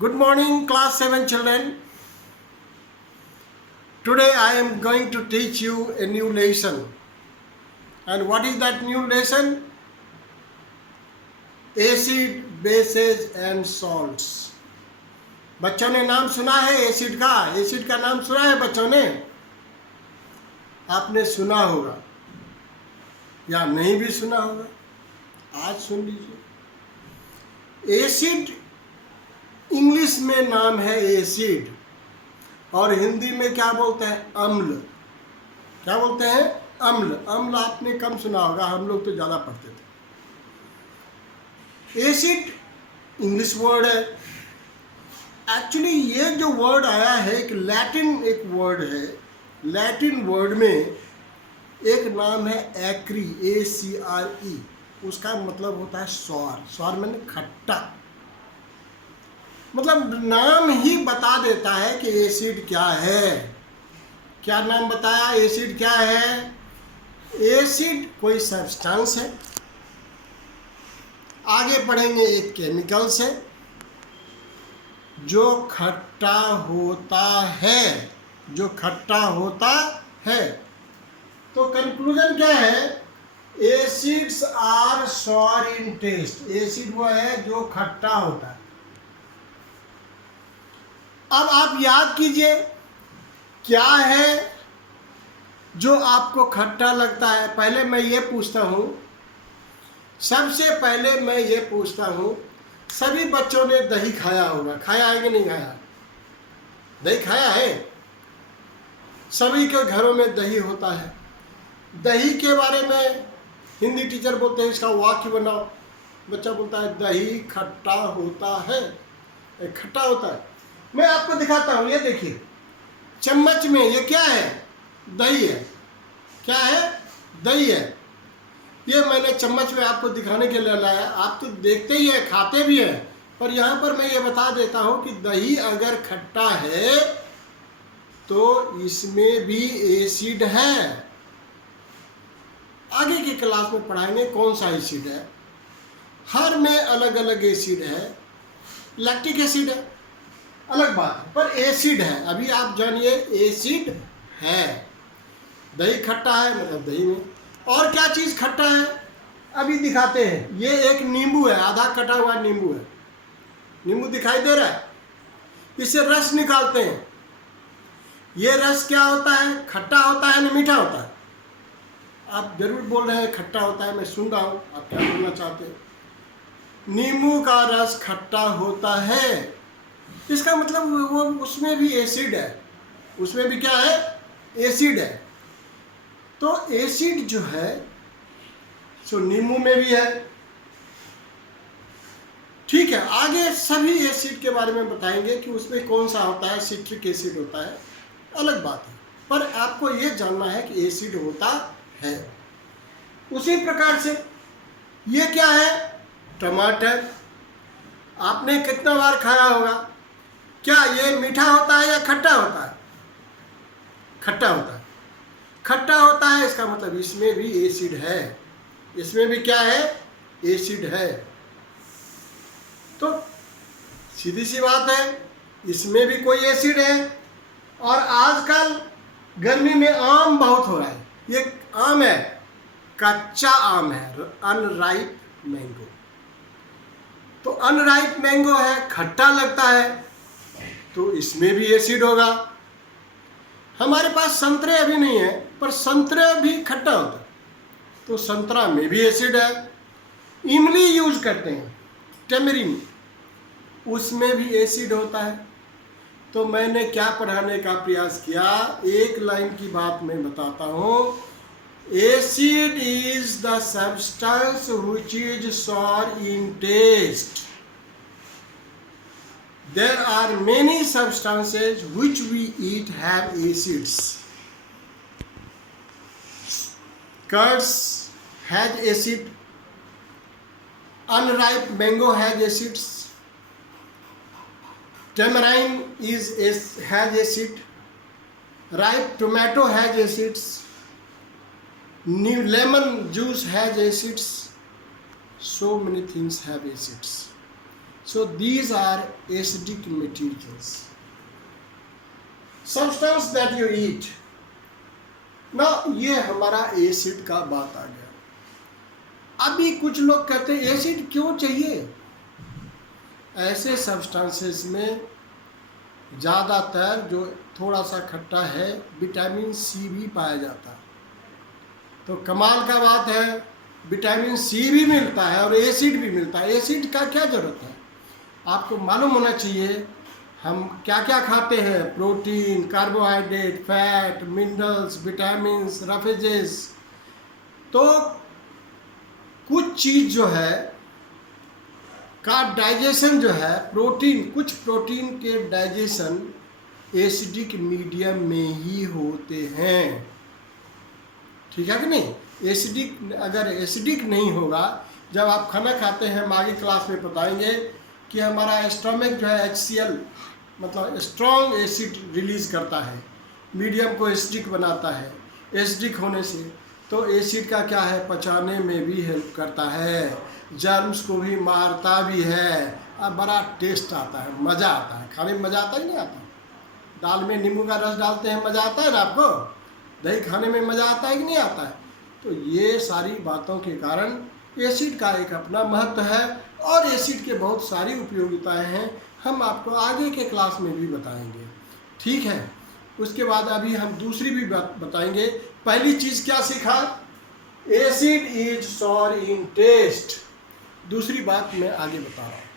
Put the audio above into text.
Good morning, class 7 children. Today I am going to teach you a new lesson. And what is that new lesson? Acid, bases and salts. बच्चों ने नाम सुना है acid का? Acid का नाम सुना है बच्चों ने? आपने सुना होगा या नहीं भी सुना होगा, आज सुन लीजिए। एसिड इंग्लिश में नाम है एसिड और हिंदी में क्या बोलते हैं? अम्ल। क्या बोलते हैं? अम्ल। अम्ल आपने कम सुना होगा, हम लोग तो ज़्यादा पढ़ते थे। एसिड इंग्लिश वर्ड है। एक्चुअली ये जो वर्ड आया है एक लैटिन एक वर्ड है। लैटिन वर्ड में एक नाम है एक्री, ACRE। उसका मतलब होता है सॉर। सॉर मैंने खट्टा। मतलब नाम ही बता देता है कि एसिड क्या है। क्या नाम बताया? एसिड क्या है? एसिड कोई सब्सटेंस है। आगे पढ़ेंगे एक केमिकल्स है जो खट्टा होता है। जो खट्टा होता है। तो कंक्लूजन क्या है? Acids are sour in taste. Acid वो है जो खट्टा होता है। अब आप याद कीजिए क्या है जो आपको खट्टा लगता है। पहले मैं ये पूछता हूँ, सबसे पहले मैं ये पूछता हूँ, सभी बच्चों ने दही खाया होगा। खाया है कि नहीं खाया? दही खाया है? सभी के घरों में दही होता है। दही के बारे में हिंदी टीचर बोलते हैं इसका वाक्य बनाओ। बच्चा बोलता है दही खट्टा होता है। खट्टा होता है। मैं आपको दिखाता हूँ, ये देखिए चम्मच में ये क्या है? दही है। क्या है? दही है। ये मैंने चम्मच में आपको दिखाने के लिए लाया। आप तो देखते ही हैं, खाते भी हैं, पर यहाँ पर मैं ये बता देता हूँ कि दही अगर खट्टा है तो इसमें भी एसिड है। आगे की क्लास में पढ़ाएंगे कौन सा एसिड है। हर में अलग अलग एसिड है। लैक्टिक एसिड है, अलग बात है, पर एसिड है। अभी आप जानिए एसिड है। दही खट्टा है मतलब दही में। और क्या चीज़ खट्टा है अभी दिखाते हैं। ये एक नींबू है, आधा कटा हुआ नींबू है। नींबू दिखाई दे रहा है? इससे रस निकालते हैं। ये रस क्या होता है? खट्टा होता है ना मीठा होता है? आप जरूर बोल रहे हैं खट्टा होता है। मैं सुन रहा हूँ आप क्या बोलना चाहते हैं। नींबू का रस खट्टा होता है, इसका मतलब वो उसमें भी एसिड है। उसमें भी क्या है? एसिड है। तो एसिड जो है सो नींबू में भी है। ठीक है, आगे सभी एसिड के बारे में बताएंगे कि उसमें कौन सा होता है। सिट्रिक एसिड होता है, अलग बात है, पर आपको ये जानना है कि एसिड होता है। उसी प्रकार से ये क्या है? टमाटर। आपने कितना बार खाया होगा? क्या ये मीठा होता है या खट्टा होता है? खट्टा होता है। खट्टा होता है इसका मतलब इसमें भी एसिड है। इसमें भी क्या है? एसिड है। तो सीधी सी बात है, इसमें भी कोई एसिड है। और आजकल गर्मी में आम बहुत हो रहा है। ये आम है, कच्चा आम है, अनराइप मैंगो। तो अनराइप मैंगो है, खट्टा लगता है, तो इसमें भी एसिड होगा। हमारे पास संतरे अभी नहीं है, पर संतरे भी खट्टा होता है, तो संतरा में भी एसिड है। इमली यूज करते हैं, टेमरिन, उसमें भी एसिड होता है। तो मैंने क्या पढ़ाने का प्रयास किया? एक लाइन की बात मैं बताता हूँ। Acid is the substance which is sour in taste. There are many substances which we eat have acids. Curds has acid. Unripe mango has acids. Tamarind has acid. Ripe tomato has acids. New lemon juice has acids. So many things have acids. So these are acidic materials. Substance that you eat. Now ये हमारा acid का बात आ गया। अभी कुछ लोग कहते हैं एसिड क्यों चाहिए? ऐसे सब्सटेंसेस में ज़्यादातर जो थोड़ा सा खट्टा है विटामिन सी भी पाया जाता है। तो कमाल का बात है, विटामिन सी भी मिलता है और एसिड भी मिलता है। एसिड का क्या ज़रूरत है? आपको मालूम होना चाहिए हम क्या क्या खाते हैं। Protein, carbohydrate, fat, minerals, vitamins, roughages. तो कुछ चीज़ जो है का डाइजेशन जो है, प्रोटीन, कुछ प्रोटीन के डाइजेशन एसिडिक मीडियम में ही होते हैं। ठीक है कि नहीं? एसिडिक, अगर एसिडिक नहीं होगा, जब आप खाना खाते हैं, हम आगे क्लास में बताएंगे कि हमारा स्टमक जो है HCl मतलब स्ट्रॉन्ग एसिड रिलीज़ करता है, मीडियम को एसिडिक बनाता है। एसिडिक होने से तो एसिड का क्या है, पचाने में भी हेल्प करता है, जर्म्स को भी मारता भी है। अब बड़ा टेस्ट आता है, मज़ा आता है खाने में। मज़ा आता ही नहीं आता? दाल में नींबू का रस डालते हैं, मज़ा आता है ना आपको? दही खाने में मज़ा आता है कि नहीं आता है? तो ये सारी बातों के कारण एसिड का एक अपना महत्व है और एसिड के बहुत सारी उपयोगिताएं हैं, हम आपको आगे के क्लास में भी बताएंगे। ठीक है, उसके बाद अभी हम दूसरी भी बात बताएंगे। पहली चीज़ क्या सीखा? Acid is sour in taste. दूसरी बात मैं आगे बता रहा हूँ।